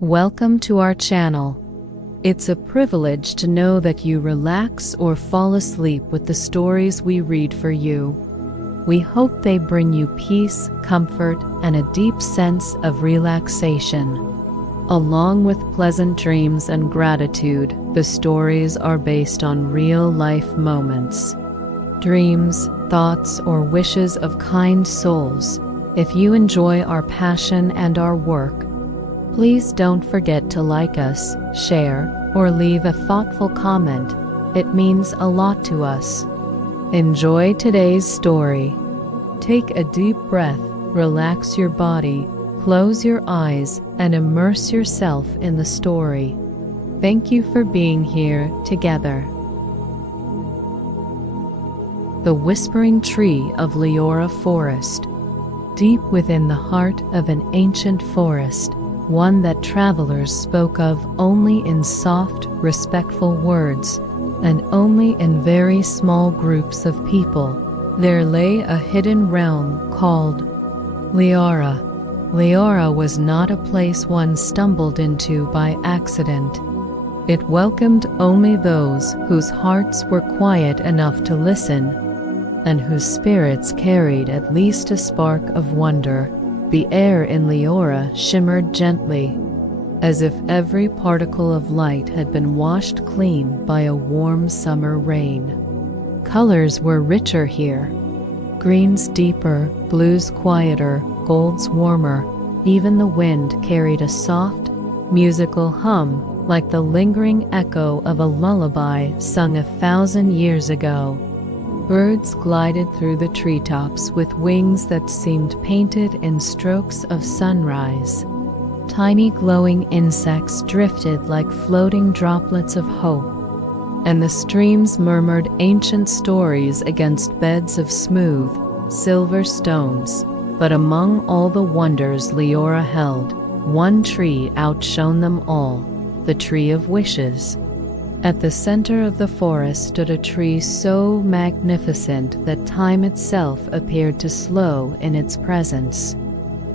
Welcome to our channel. It's a privilege to know that you relax or fall asleep with the stories we read for you. We hope they bring you peace, comfort, and a deep sense of relaxation. Along with pleasant dreams and gratitude, the stories are based on real-life moments, dreams, thoughts, or wishes of kind souls. If you enjoy our passion and our work, please don't forget to like us, share, or leave a thoughtful comment. It means a lot to us. Enjoy today's story. Take a deep breath, relax your body, close your eyes, and immerse yourself in the story. Thank you for being here together. The Whispering Tree of Liora Forest. Deep within the heart of an ancient forest, one that travelers spoke of only in soft, respectful words, and only in very small groups of people, there lay a hidden realm called Liora. Liora was not a place one stumbled into by accident. It welcomed only those whose hearts were quiet enough to listen, and whose spirits carried at least a spark of wonder. The air in Liora shimmered gently, as if every particle of light had been washed clean by a warm summer rain. Colors were richer here, greens deeper, blues quieter, golds warmer. Even the wind carried a soft, musical hum, like the lingering echo of a lullaby sung 1,000 years ago. Birds glided through the treetops with wings that seemed painted in strokes of sunrise. Tiny glowing insects drifted like floating droplets of hope, and the streams murmured ancient stories against beds of smooth, silver stones. But among all the wonders Liora held, one tree outshone them all, the Tree of Wishes. At the center of the forest stood a tree so magnificent that time itself appeared to slow in its presence.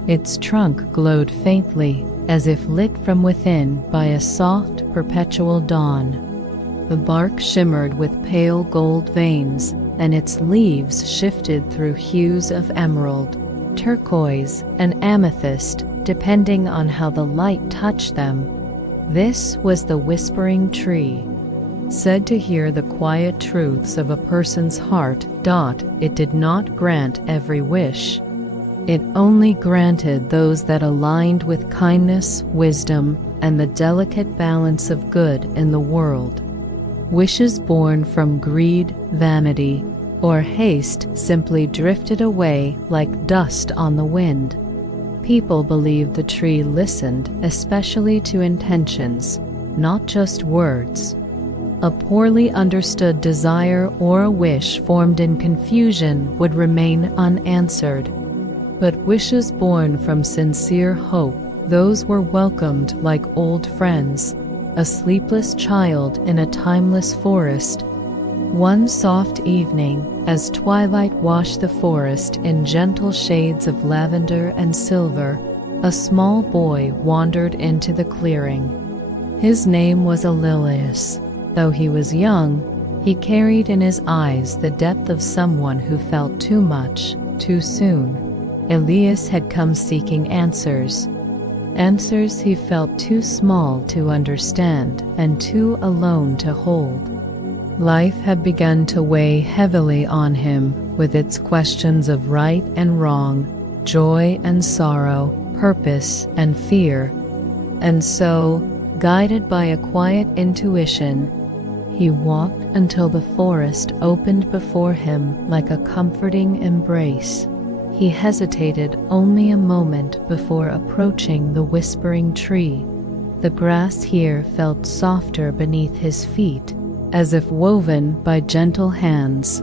Its trunk glowed faintly, as if lit from within by a soft, perpetual dawn. The bark shimmered with pale gold veins, and its leaves shifted through hues of emerald, turquoise, and amethyst, depending on how the light touched them. This was the Whispering Tree, said to hear the quiet truths of a person's heart. It did not grant every wish. It only granted those that aligned with kindness, wisdom, and the delicate balance of good in the world. Wishes born from greed, vanity, or haste simply drifted away like dust on the wind. People believed the tree listened, especially to intentions, not just words. A poorly understood desire or a wish formed in confusion would remain unanswered. But wishes born from sincere hope, those were welcomed like old friends, a sleepless child in a timeless forest. One soft evening, as twilight washed the forest in gentle shades of lavender and silver, a small boy wandered into the clearing. His name was Elias. Though he was young, he carried in his eyes the depth of someone who felt too much, too soon. Elias had come seeking answers. Answers he felt too small to understand and too alone to hold. Life had begun to weigh heavily on him, with its questions of right and wrong, joy and sorrow, purpose and fear. And so, guided by a quiet intuition, he walked until the forest opened before him like a comforting embrace. He hesitated only a moment before approaching the Whispering Tree. The grass here felt softer beneath his feet, as if woven by gentle hands.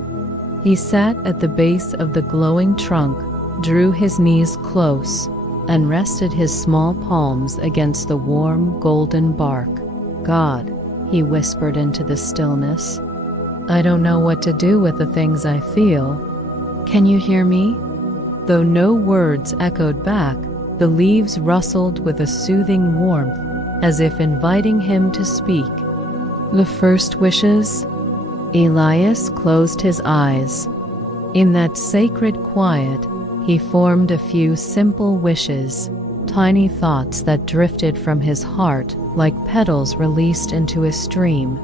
He sat at the base of the glowing trunk, drew his knees close, and rested his small palms against the warm golden bark. "God," he whispered into the stillness, "I don't know what to do with the things I feel. Can you hear me?" Though no words echoed back, The leaves rustled with a soothing warmth, as if inviting him to speak. The first wishes? Elias closed his eyes. In that sacred quiet, he formed a few simple wishes, tiny thoughts that drifted from his heart like petals released into a stream.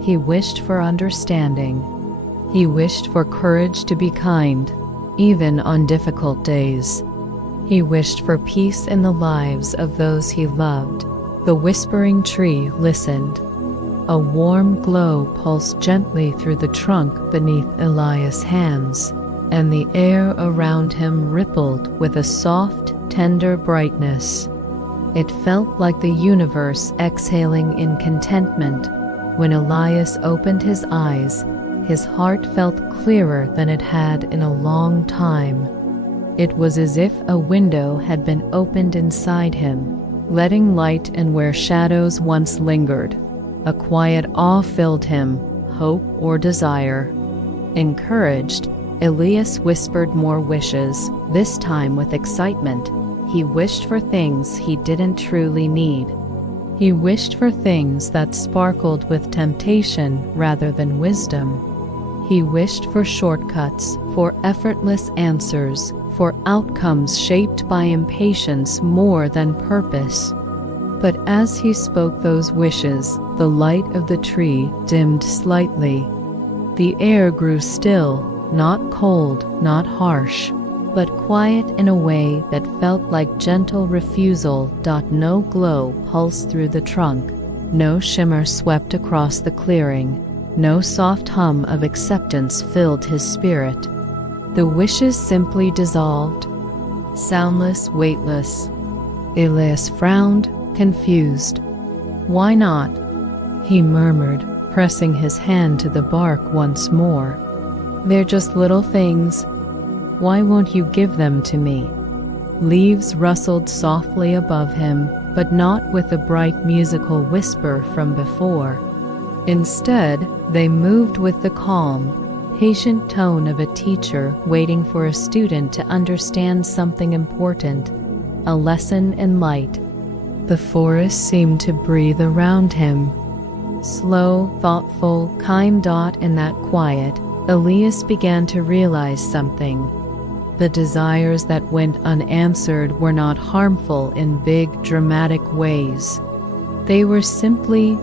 He wished for understanding. He wished for courage to be kind, even on difficult days. He wished for peace in the lives of those he loved. The whispering tree listened. A warm glow pulsed gently through the trunk beneath Elias' hands, and the air around him rippled with a soft, tender brightness. It felt like the universe exhaling in contentment. When Elias opened his eyes, his heart felt clearer than it had in a long time. It was as if a window had been opened inside him, letting light in where shadows once lingered. A quiet awe filled him, hope or desire. Encouraged, Elias whispered more wishes, this time with excitement. He wished for things he didn't truly need. He wished for things that sparkled with temptation rather than wisdom. He wished for shortcuts, for effortless answers, for outcomes shaped by impatience more than purpose. But as he spoke those wishes, the light of the tree dimmed slightly. The air grew still, not cold, not harsh, but quiet in a way that felt like gentle refusal. No glow pulsed through the trunk, no shimmer swept across the clearing, no soft hum of acceptance filled his spirit. The wishes simply dissolved, soundless, weightless. Elias frowned, confused. Why not? He murmured, pressing his hand to the bark once more. They're just little things. Why won't you give them to me? Leaves rustled softly above him, but not with the bright musical whisper from before. Instead, they moved with the calm, patient tone of a teacher waiting for a student to understand something important, a lesson in light. The forest seemed to breathe around him. Slow, thoughtful, kind. In that quiet, Elias began to realize something. The desires that went unanswered were not harmful in big, dramatic ways. They were simply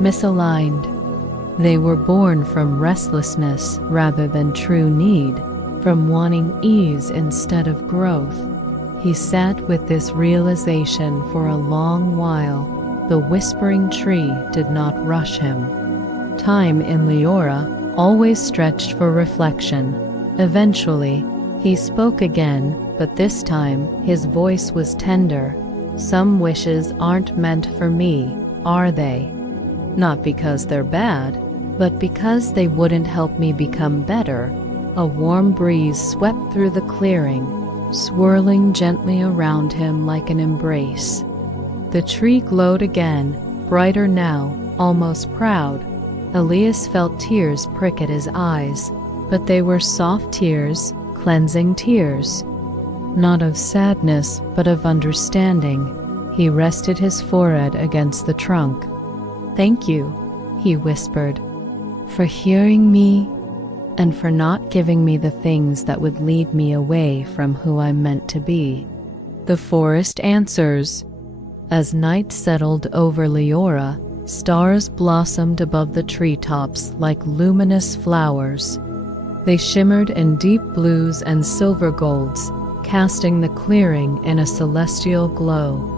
misaligned. They were born from restlessness rather than true need, from wanting ease instead of growth. He sat with this realization for a long while. The whispering tree did not rush him. Time in Liora always stretched for reflection. Eventually, he spoke again, but this time his voice was tender. Some wishes aren't meant for me, are they? Not because they're bad, but because they wouldn't help me become better. A warm breeze swept through the clearing, swirling gently around him like an embrace. The tree glowed again, brighter now, almost proud. Elias felt tears prick at his eyes, but they were soft tears, cleansing tears. Not of sadness, but of understanding. He rested his forehead against the trunk. "Thank you," he whispered, "for hearing me and for not giving me the things that would lead me away from who I'm meant to be." The forest answers. As night settled over Liora, stars blossomed above the treetops like luminous flowers. They shimmered in deep blues and silver golds, casting the clearing in a celestial glow.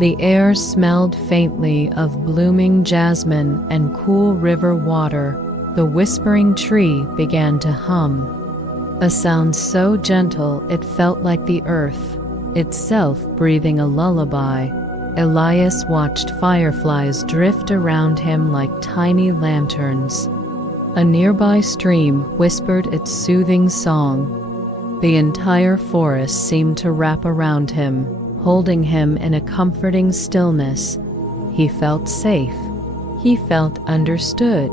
The air smelled faintly of blooming jasmine and cool river water. The whispering tree began to hum, a sound so gentle it felt like the earth itself breathing a lullaby. Elias watched fireflies drift around him like tiny lanterns. A nearby stream whispered its soothing song. The entire forest seemed to wrap around him, holding him in a comforting stillness. He felt safe. He felt understood.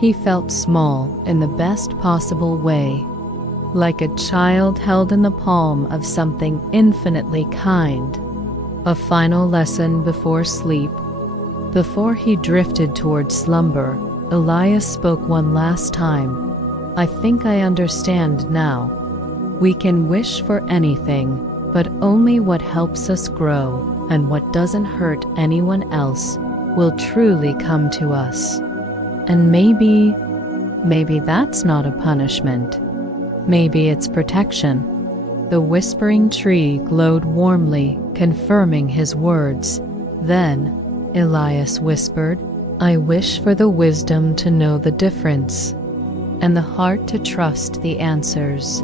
He felt small in the best possible way. like a child held in the palm of something infinitely kind. A final lesson before sleep. Before he drifted toward slumber, Elias spoke one last time. I think I understand now. We can wish for anything, but only what helps us grow, and what doesn't hurt anyone else will truly come to us. And maybe that's not a punishment. Maybe it's protection. The whispering tree glowed warmly, confirming his words. Then, Elias whispered, I wish for the wisdom to know the difference, and the heart to trust the answers.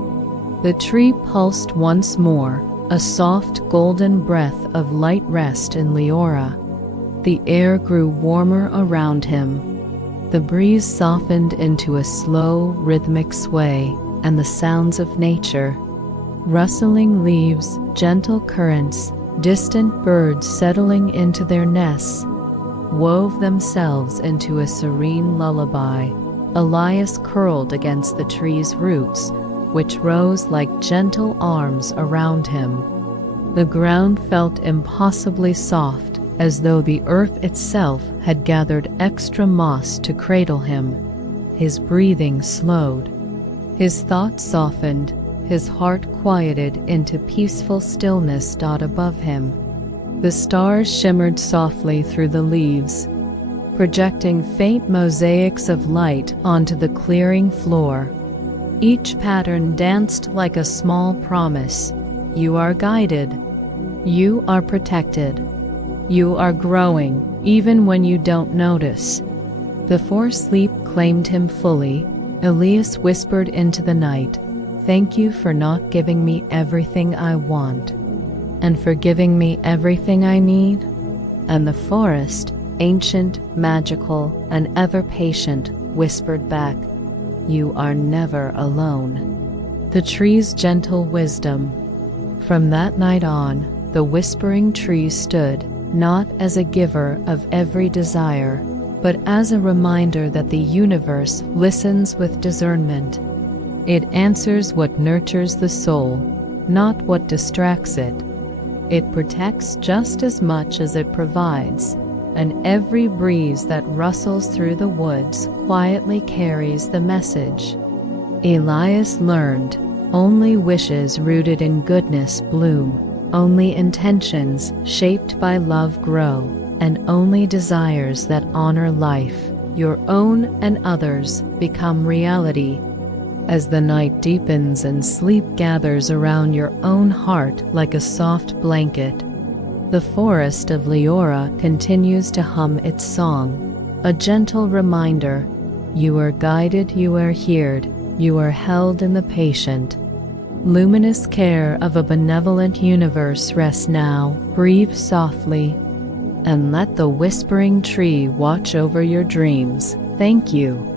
The tree pulsed once more, a soft golden breath of light rest in Liora. The air grew warmer around him. The breeze softened into a slow, rhythmic sway, and the sounds of nature, rustling leaves, gentle currents, distant birds settling into their nests, wove themselves into a serene lullaby. Elias curled against the tree's roots, which rose like gentle arms around him. The ground felt impossibly soft, as though the earth itself had gathered extra moss to cradle him. His breathing slowed. His thoughts softened. His heart quieted into peaceful stillness. Above him, the stars shimmered softly through the leaves, projecting faint mosaics of light onto the clearing floor. Each pattern danced like a small promise. You are guided. You are protected. You are growing, even when you don't notice. Before sleep claimed him fully, Elias whispered into the night, Thank you for not giving me everything I want, and for giving me everything I need. And the forest, ancient, magical, and ever patient, whispered back, You are never alone. The tree's gentle wisdom. From that night on, the whispering tree stood, not as a giver of every desire, but as a reminder that the universe listens with discernment. It answers what nurtures the soul, not what distracts it. It protects just as much as it provides, and every breeze that rustles through the woods quietly carries the message. Elias learned, only wishes rooted in goodness bloom, only intentions shaped by love grow, and only desires that honor life, your own and others, become reality. As the night deepens and sleep gathers around your own heart like a soft blanket, the forest of Liora continues to hum its song, a gentle reminder, you are guided, you are heard, you are held in the patient, luminous care of a benevolent universe. Rest now, breathe softly, and let the whispering tree watch over your dreams. Thank you.